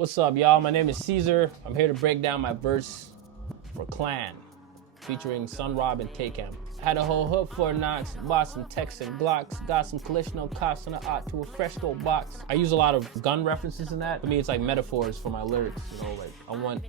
What's up, y'all? My name is Caesar. I'm here to break down my verse for Klan, featuring Sun Rob and Take Em. Had a whole hook for Knox, bought some Texas and Glocks, got some Kalishno cops on the art to a fresco box. I use a lot of gun references in that. For me, it's like metaphors for my lyrics, you know, like I want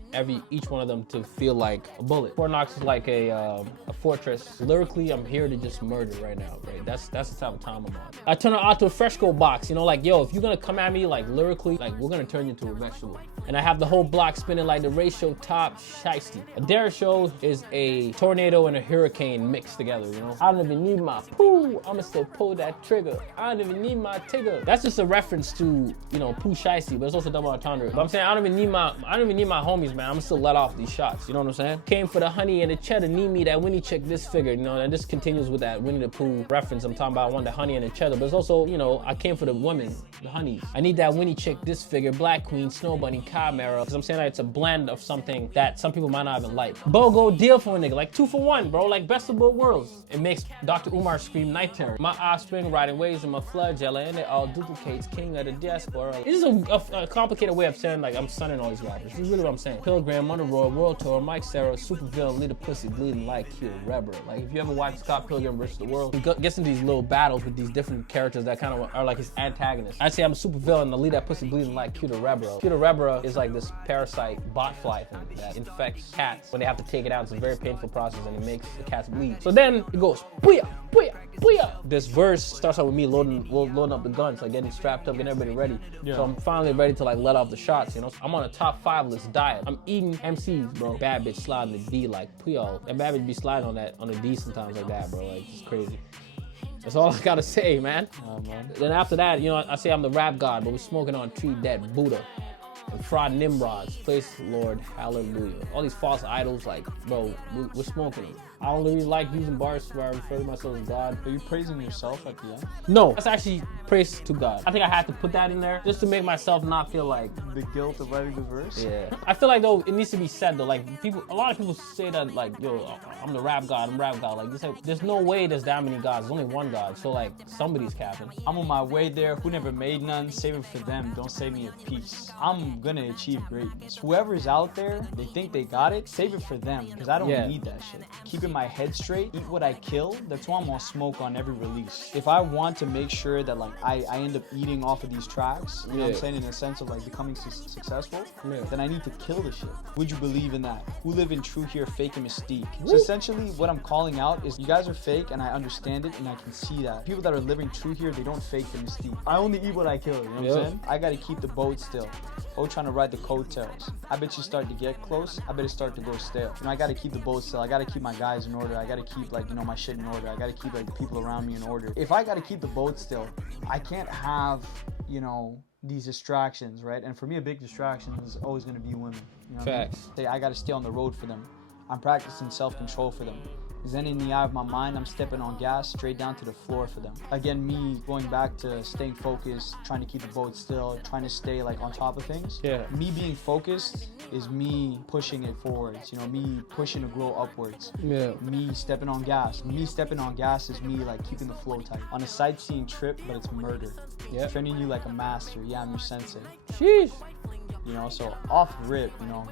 each one of them to feel like a bullet. Fort Knox is like a fortress. Lyrically, I'm here to just murder right now, right? That's the type of time I'm on. I turn it out to a fresco box, you know, like, yo, if you're gonna come at me like lyrically, like we're gonna turn you into a vegetable. And I have the whole block spinning like the ratio top shiesty. A dare show is a tornado and a hurricane mixed together, you know? I don't even need my poo, I'ma still pull that trigger. I don't even need my tigger. That's just a reference to, you know, poo shiesty, but it's also double entendre. But I'm saying I don't even need my homies, man. I'ma still let off these shots, you know what I'm saying? Came for the honey and the cheddar, need me that Winnie chick this figure, you know, and this continues with that Winnie the Pooh reference. I'm talking about I want the honey and the cheddar, but it's also, you know, I came for the women, the honeys. I need that Winnie chick this figure, Black Queen, Snow Bunny, Chimera, because I'm saying that it's a blend of something that some people might not even like. BOGO deal for a nigga, like 2 for 1, bro, like best of both worlds. It makes Dr. Umar scream night terror. My offspring riding waves in my flagella, and it all duplicates king of the diaspora. This is a complicated way of saying like I'm sunning all these rappers. This is really what I'm saying. Pilgrim, Underroy, World Tour, Mike Sarah, Super Villain, Lead a Pussy, Bleeding Like Q, Rebel. Like if you ever watch Scott Pilgrim vs. the World, he gets into these little battles with these different characters that kind of are like his antagonists. I'd say I'm a super villain, the Lead that Pussy, Bleeding Like Q, Rebel. Q, Rebel is like this parasite bot fly thing that infects cats. When they have to take it out, it's a very painful process and it makes the cats bleed. So then it goes, booyah, booyah, booyah. This verse starts out with me loading up the guns, like getting strapped up, getting everybody ready. Yeah. So I'm finally ready to like let off the shots, you know? I'm on a top 5 list diet. I'm eating MCs, bro. Bad bitch sliding the D like Puyo. And bad bitch be sliding on the D sometimes like that, bro. Like, it's crazy. That's all I gotta say, man. Then after that, you know, I say I'm the rap god, but we're smoking on tree dead Buddha. And fraud Nimrods, praise the Lord, hallelujah. All these false idols, like, bro, we're smoking them. I don't really like using bars where I refer to myself as God. Are you praising yourself at the end? No, that's actually praise to God. I think I had to put that in there just to make myself not feel like the guilt of writing the verse? Yeah. I feel like though, it needs to be said though, like a lot of people say that like, yo, I'm the rap god, Like there's no way there's that many gods, there's only one God. So like, somebody's capping. I'm on my way there, who never made none, save it for them, don't save me a piece. I'm gonna achieve greatness. Whoever's out there, they think they got it, save it for them, because I don't need that shit. Keeping my head straight, eat what I kill, that's why I'm gonna smoke on every release. If I want to make sure that like I end up eating off of these tracks, you know what I'm saying, in a sense of like becoming successful, then I need to kill the shit. Would you believe in that? Who live in true here, fake and mystique? So essentially what I'm calling out is you guys are fake and I understand it and I can see that. People that are living true here, they don't fake the mystique. I only eat what I kill, you know what I'm saying? I gotta keep the boat still. Oh, trying to ride the coattails. I bet you start to get close, I bet it start to go stale. You know, I gotta keep the boat still, I gotta keep my guys in order, I gotta keep like, you know, my shit in order, I gotta keep like the people around me in order. If I gotta keep the boat still, I can't have, you know, these distractions, right? And for me, a big distraction is always gonna be women. You know Facts. I gotta stay on the road for them. I'm practicing self-control for them. Because then in the eye of my mind, I'm stepping on gas straight down to the floor for them. Again, me going back to staying focused, trying to keep the boat still, trying to stay like on top of things. Yeah. Me being focused is me pushing it forwards, you know, me pushing to grow upwards. Yeah. Me stepping on gas. Me stepping on gas is me like keeping the flow tight. On a sightseeing trip, but it's murder. Yeah. Training you like a master. Yeah, I'm your sensei. Sheesh. You know, so off rip, you know,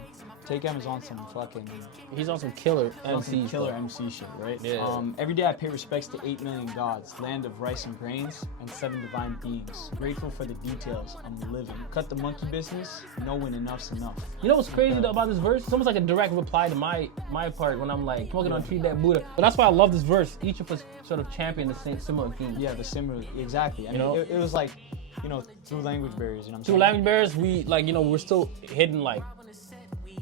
Take Em is on some fucking... He's on some killer MC shit, right? Yeah. Every day I pay respects to 8 million gods, land of rice and grains, and 7 divine beings. Grateful for the details, I'm living. Cut the monkey business, knowing enough's enough. You know what's crazy though about this verse? It's almost like a direct reply to my part when I'm like smoking on tree dead Buddha. But that's why I love this verse. Each of us sort of champion the same similar theme. Yeah, the similar, exactly. I mean, it was like, you know, through language barriers, you know what I'm saying? Through language barriers, we like, you know, we're still hidden like,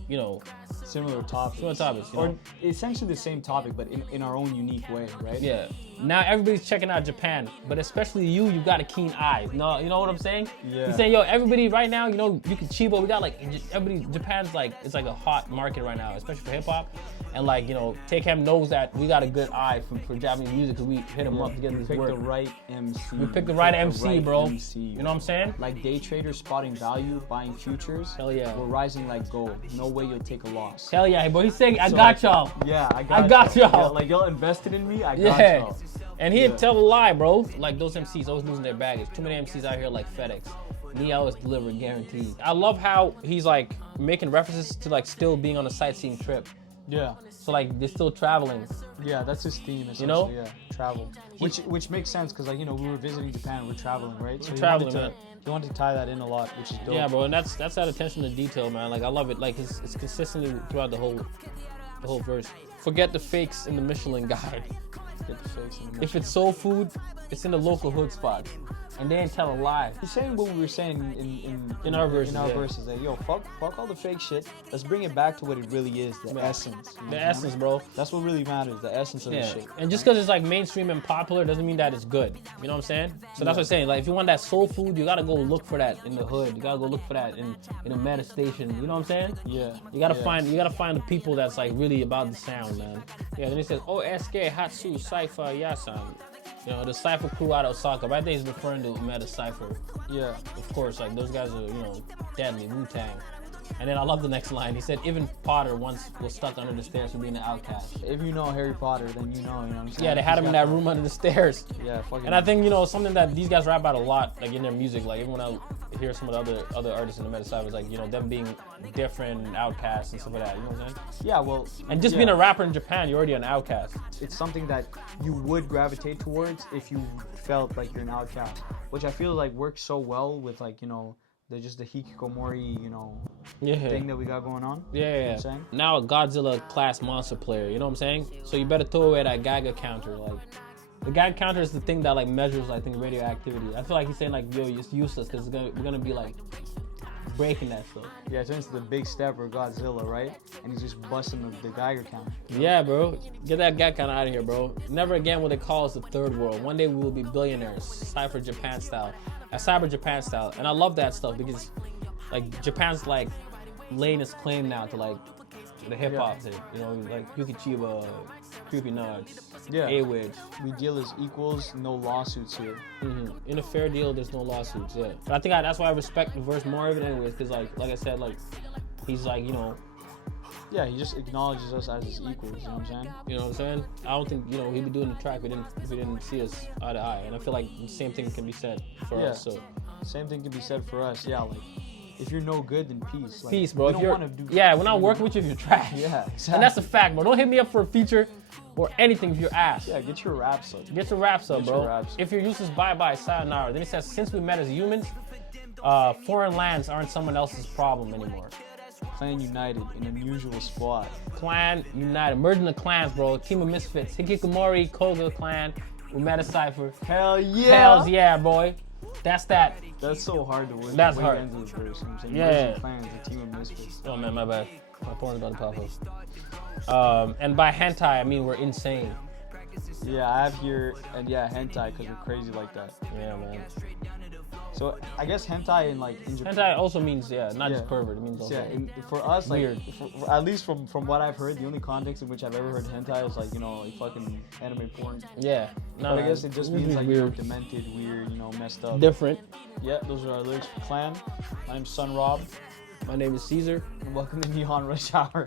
you know, similar topics. You know? Or essentially the same topic, but in our own unique way, right? Yeah. Now everybody's checking out Japan, but especially you got a keen eye. You know what I'm saying? Yeah. He's saying, yo, everybody right now, you know, you can Chibo, we got like, everybody, Japan's like, it's like a hot market right now, especially for hip hop. And like, you know, Take Em knows that we got a good eye for Japanese music because we hit him up to get this work. We picked the right MC. We picked the right MC, bro. You know what I'm saying? Like day traders spotting value, buying futures. Hell yeah. We're rising like gold. No way you'll take a loss. Hell yeah, bro. He's saying, I got y'all. Yeah, I got y'all. Yeah, like y'all invested in me, I got y'all. And he'd tell a lie, bro. Like those MCs always losing their baggage. Too many MCs out here like FedEx. Me always deliver, guaranteed. I love how he's like making references to like still being on a sightseeing trip. Yeah. So like they're still traveling. Yeah, that's his theme essentially. You know? Yeah, travel. Which makes sense because like, you know, we were visiting Japan, we're traveling, right? So he wanted to tie that in a lot, which is dope. Yeah, bro, and that's that attention to detail, man. Like I love it. Like it's consistently throughout the whole verse. Forget the fakes in the Michelin guide. Get the fakes in the Michelin. If it's soul food, it's in the local hood spots. And they ain't tell a lie. He's saying what we were saying in our verses. Like, yo, fuck all the fake shit. Let's bring it back to what it really is, the essence. You know the essence, bro. That's what really matters, the essence of the shit. And just because it's like mainstream and popular doesn't mean that it's good. You know what I'm saying? So that's what I'm saying. Like if you want that soul food, you gotta go look for that in the hood. You gotta go look for that in a meta station. You know what I'm saying? Yeah. You gotta find the people that's like really about the sound, man. Yeah. Then he says, OSK Hatsu Cypher Yasan. You know, the Cypher crew out of Osaka, but I think he's referring to Meta Cypher. Yeah. Of course, like those guys are, you know, deadly, Wu-Tang. And then I love the next line. He said, even Potter once was stuck under the stairs for being an outcast. If you know Harry Potter, then you know what I'm saying? Yeah, they had him in that room under the stairs. Yeah, fucking. And I think, you know, something that these guys rap about a lot, like in their music, like even when I hear some of the other artists in the Meta Cypher, like, you know, them being different and outcasts and stuff like that, you know what I'm saying? Yeah, well. And just being a rapper in Japan, you're already an outcast. It's something that you would gravitate towards if you felt like you're an outcast, which I feel like works so well with like, you know, the hikikomori, you know, thing that we got going on. Yeah, you know what I'm saying? Now a Godzilla class monster player, you know what I'm saying? So you better throw away that Geiger counter. Like, the Geiger counter is the thing that like measures, I think, radioactivity. I feel like he's saying like, yo, it's useless because we're gonna be like breaking that stuff. Yeah, it turns to the big stepper Godzilla, right? And he's just busting the Geiger counter. Yeah, bro. Get that Geiger counter out of here, bro. Never again will they call us the third world. One day we will be billionaires, Cyber Japan style. Cyber Japan style. And I love that stuff because like Japan's like laying its claim now to like the hip hop thing. You know, like Yukichiba, Creepy Nuts, A-Witch. We deal as equals, no lawsuits here. In a fair deal, there's no lawsuits, yeah. But I think that's why I respect the verse more of it anyways, because like I said, like he's like, you know. Yeah, he just acknowledges us as his equals, you know what I'm saying? You know what I'm saying? I don't think, you know, he'd be doing the track if he didn't see us eye to eye. And I feel like the same thing can be said for us. So same thing can be said for us, yeah, like if you're no good, then peace. Like, peace, bro. We're not working with you if you're trash. Yeah, exactly. And that's the fact, bro. Don't hit me up for a feature or anything if you're ass. Yeah, get your raps up. Get your raps up, bro. If you're useless, bye-bye, sayonara. Then he says, since we met as humans, foreign lands aren't someone else's problem anymore. Clan united, an unusual squad. Clan united, merging the clans, bro. Team of misfits. Hikikomori, Koga clan, Umeda Cypher. Hell yeah! Hells yeah, boy. That's that. That's so hard to win. That's hard. End of the verse, you know what I'm saying? Yeah. Clans, a team of misfits. Oh man, my bad. My porn's about to pop up. And by hentai, I mean we're insane. Yeah, I have here, and yeah, hentai, because we're crazy like that. Yeah, man. So I guess hentai in Japan. Hentai also means not just pervert. It means also for us, like weird. At least from what I've heard, the only context in which I've ever heard hentai is like, you know, like fucking anime porn. Yeah. No, but I guess it just means like weird. You know, demented, weird, you know, messed up. Different. Yeah, those are our lyrics for Clan. My name's Sun Rob. My name is Caesar. And welcome to Neon Rush Hour.